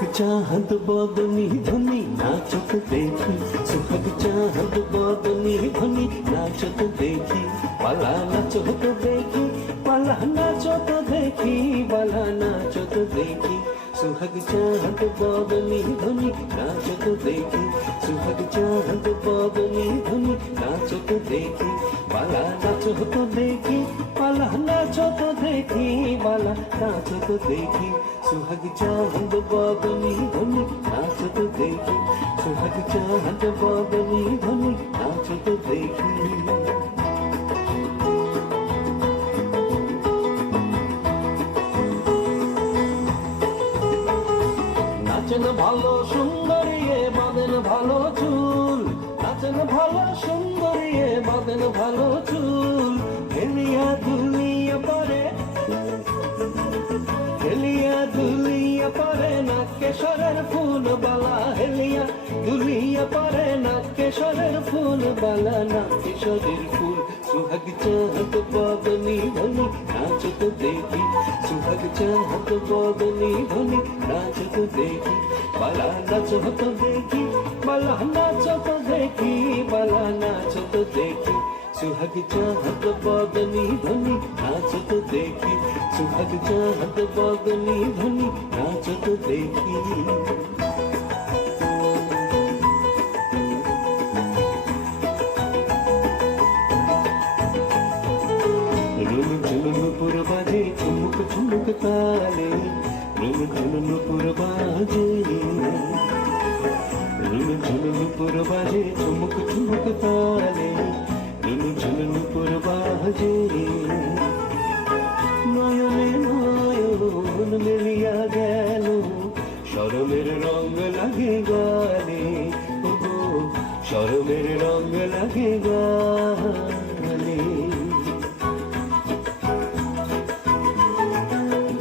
सुहाग चाहत बदनी धनी नाचत देखी सुहाग चाहत बदनी धनी नाचत देखी पाला नाचत देखी पाला नाचत देखी पाला नाचत देखी सुहाग चाहत बदनी धनी नाचत देखी सुहाग चाहत बदनी धनी नाचत देखी पाला नाचत देखी पाला नाचत देखी पाला नाचत देखी सुहाग चाहत बदनी धनी नाचत देखी सुहाग चाहत बदनी धनी नाचत देखी নাচেন ভালো সুন্দরী বাঁধেন ভালো চুল নাচেন ভালো সুন্দরী বাঁধেন ভালো চুল হেলিয়া দুলিয়া পরে হেলিয়া দুলিয়া পরে না কেশরের ফুল বালা হেলিয়া দুলিয়া পরে না কেশরের ফুল বালা না কেশরের ফুল सुहाग चाहत बदनी धनी नाचत देखी सुहाग चाहत बदनी धनी नाचत देखी बाला नाचत देखी बाला नाचत देखी बाला नाचत देखी सुहाग चाहत बदनी धनी नाचत देखी सुहाग चाहत बदनी धनी नाचत देखी নুপুর বাজে ঝুমুক ঝুমুক তালে নুপুর বাজে নুপুর বাজে ঝুমুক ঝুমুক তালে নুপুর বাজে নয়নে নয়ন মেলিয়া গেল শরমের রঙ লাগে গালে শরমের রঙ লাগে গালে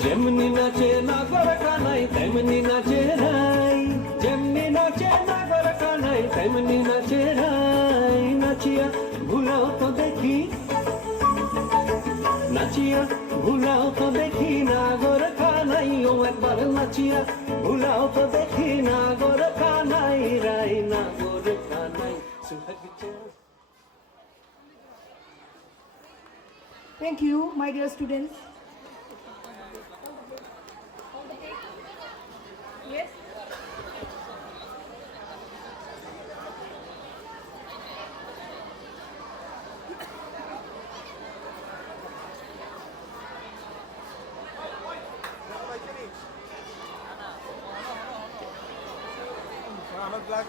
যেমনি নাচে নাগর কানাই তেমনি নাচে রাই যেমনি নাচে নাগর কানাই তেমনি নাচে রাই নাচিয়া ভুলাও তো দেখি নাচিয়া ভুলাও তো দেখি নাগর কানাই ও একবার নাচিয়া ভুলাও তো দেখি নাগর কানাই রাই নাগর কানাই সুহাগ Thank you, my dear students. Yes. আমার ব্ল্যাক